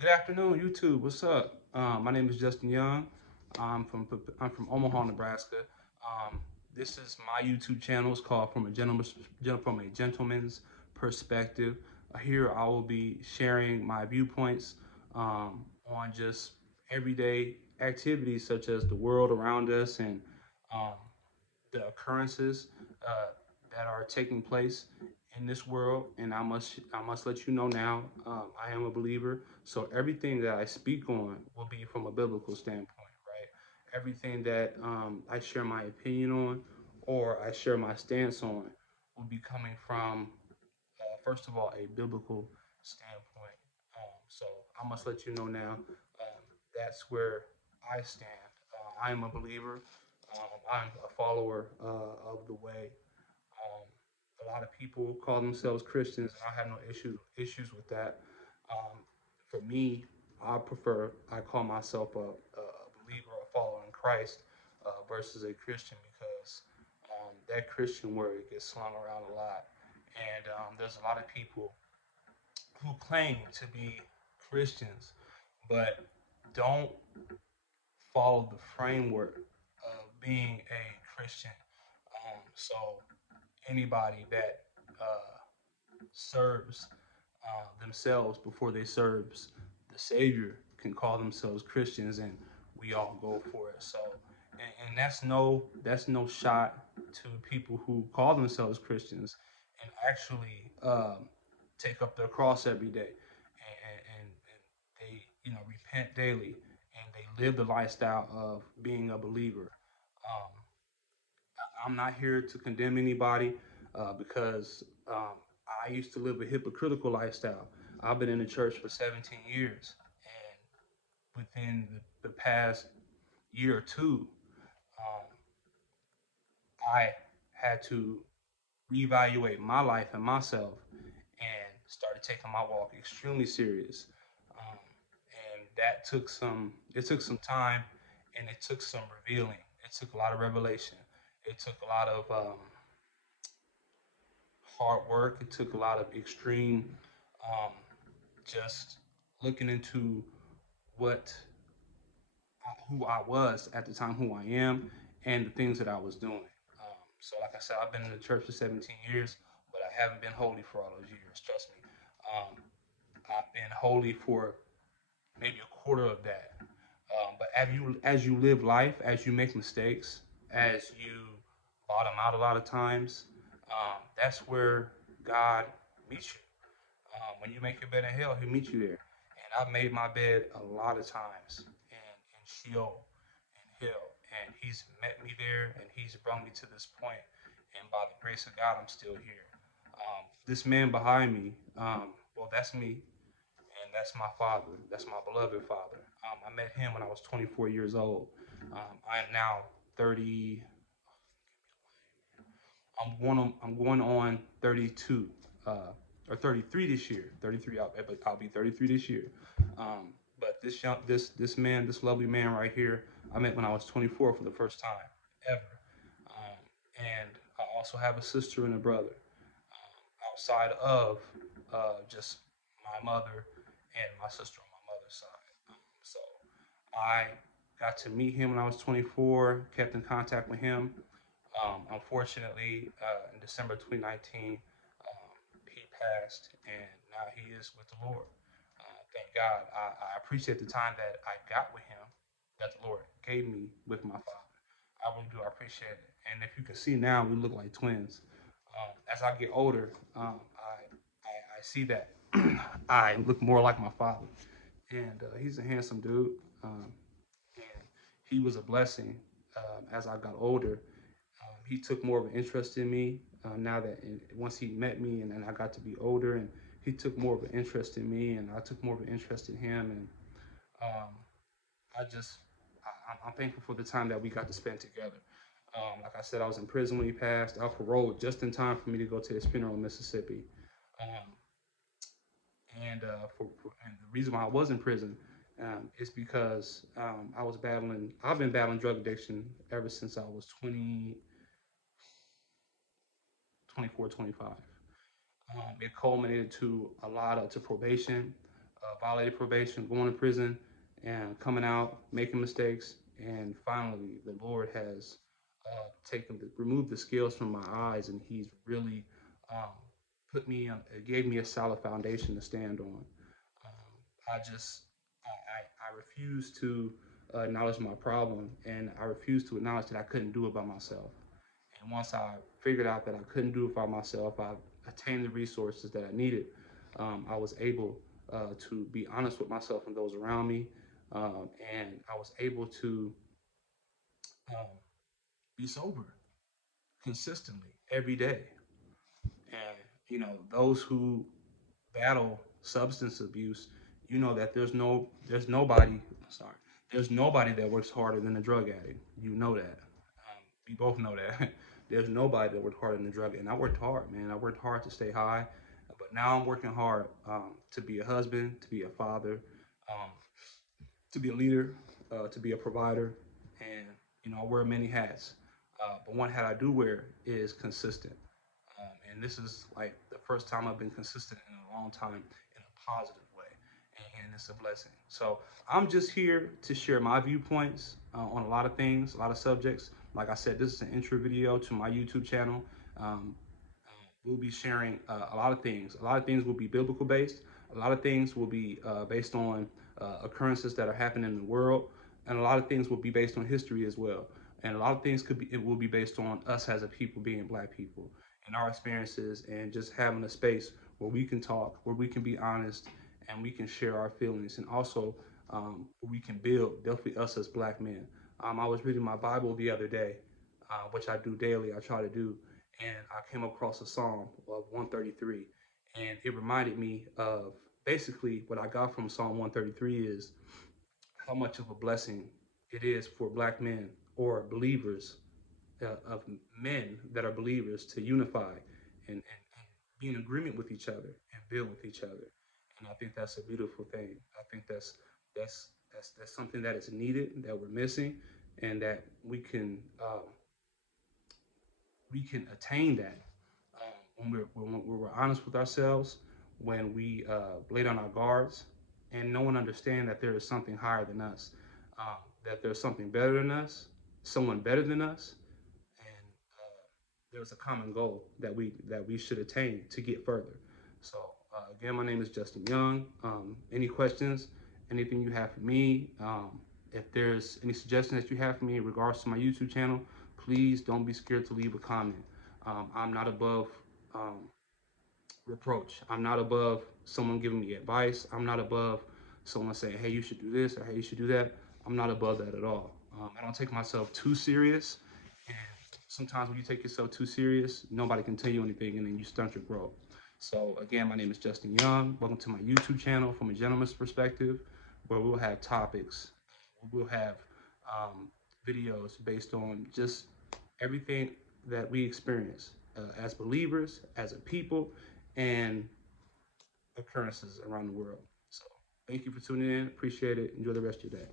Good afternoon, YouTube. What's up? My name is Justin Young. I'm from Omaha, Nebraska. Um, this is my YouTube channel. It's called From a Gentleman's Perspective. Here I will be sharing my viewpoints on just everyday activities such as the world around us and um, the occurrences uh, that are taking place in this world. And I must let you know now, I am a believer, so everything that I speak on will be from a biblical standpoint, right? Everything that I share my opinion on or I share my stance on will be coming from, first of all, a biblical standpoint. So I must let you know now, that's where I stand. I am a believer. I'm a follower of the way. Um, a lot of people call themselves Christians, and I have no issues with that. Um, for me, I call myself a believer, a follower in Christ, versus a Christian because that Christian word gets slung around a lot, and there's a lot of people who claim to be Christians, but don't follow the framework of being a Christian. So anybody that serves themselves before they serves the Savior can call themselves Christians, and we all go for it. So, and that's no shot to people who call themselves Christians and actually take up their cross every day, and they repent daily, and they live the lifestyle of being a believer. Um, I'm not here to condemn anybody because I used to live a hypocritical lifestyle. I've been in the church for 17 years, and within the past year or two, um, I had to reevaluate my life and myself and started taking my walk extremely serious. Um, and it took some time and it took some revealing. It took a lot of revelation. It took a lot of hard work. It took a lot of extreme, um, just looking into what who I was at the time, who I am, and the things that I was doing. So, like I said, I've been in the church for 17 years, but I haven't been holy for all those years. Trust me. Um, I've been holy for maybe a quarter of that. But as you live life, as you make mistakes, as you bottom out a lot of times, that's where God meets you. When you make your bed in hell, He'll meet you there. And I've made my bed a lot of times in Sheol and hell, and He's met me there, and He's brought me to this point. And by the grace of God, I'm still here. This man behind me, well, that's me, and that's my father. That's my beloved father. I met him when I was 24 years old. I am now 30. I'm going on 32 or 33 this year. 33. I'll be 33 this year. But this lovely man right here, I met when I was 24 for the first time ever. And I also have a sister and a brother outside of just my mother and my sister on my mother's side. So I got to meet him when I was 24, kept in contact with him. Unfortunately, in December 2019, he passed, and now he is with the Lord. Thank God. I appreciate the time that I got with him, that the Lord gave me with my father. I really do. I appreciate it. And if you can see now, we look like twins. As I get older, I see that I look more like my father. And he's a handsome dude. And he was a blessing as I got older. He took more of an interest in me once he met me and I got to be older, and he took more of an interest in me and I took more of an interest in him. And um, I just, I'm thankful for the time that we got to spend together. Like I said, I was in prison when he passed. I paroled just in time for me to go to his funeral in Mississippi. Um, and the reason why I was in prison is because I've been battling drug addiction ever since I was 20, 24, 25. It culminated to a lot of to probation, violated probation, going to prison, and coming out, making mistakes, and finally the Lord has removed the scales from my eyes, and He's really um, gave me a solid foundation to stand on. I just, I refuse to acknowledge my problem, and I refuse to acknowledge that I couldn't do it by myself. And once I figured out that I couldn't do it by myself, I attained the resources that I needed. I was able to be honest with myself and those around me, and I was able to um, be sober consistently every day. And those who battle substance abuse, that there's nobody. Sorry, there's nobody that works harder than a drug addict. You know that. We both know that. There's nobody that worked harder than a drug addict. And I worked hard, man. I worked hard to stay high, but now I'm working hard to be a husband, to be a father, um, to be a leader, to be a provider, and I wear many hats. But one hat I do wear is consistent. And this is like the first time I've been consistent in a long time in a positive way, and it's a blessing. So I'm just here to share my viewpoints on a lot of things, a lot of subjects. Like I said, this is an intro video to my YouTube channel. Um, we'll be sharing a lot of things. A lot of things will be biblical based. A lot of things will be based on occurrences that are happening in the world, and a lot of things will be based on history as well. And a lot of things it will be based on us as a people being Black people and our experiences, and just having a space where we can talk, where we can be honest, and we can share our feelings, and also where we can build. Definitely us as Black men. I was reading my Bible the other day, which I do daily. I try to do, and I came across a Psalm of 133, and it reminded me of basically what I got from Psalm 133 is how much of a blessing it is for Black men or believers, of men that are believers, to unify and be in agreement with each other and build with each other. And I think that's a beautiful thing. I think that's something that is needed, that we're missing, and that we can attain that when we're honest with ourselves, when we lay down our guards, and no one understand that there is something higher than us, that there's something better than us, someone better than us, and there's a common goal that we should attain to get further. So again, my name is Justin Young. Any questions, anything you have for me, if there's any suggestions that you have for me in regards to my YouTube channel, please don't be scared to leave a comment. I'm not above um, reproach. I'm not above someone giving me advice. I'm not above someone saying, hey, you should do this, or hey, you should do that. I'm not above that at all. I don't take myself too serious. And sometimes when you take yourself too serious, nobody can tell you anything, and then you stunt your growth. So again, my name is Justin Young. Welcome to my YouTube channel, From a Gentleman's Perspective, where we'll have topics. We'll have videos based on just everything that we experience as believers, as a people, and occurrences around the world. So thank you for tuning in. Appreciate it. Enjoy the rest of your day.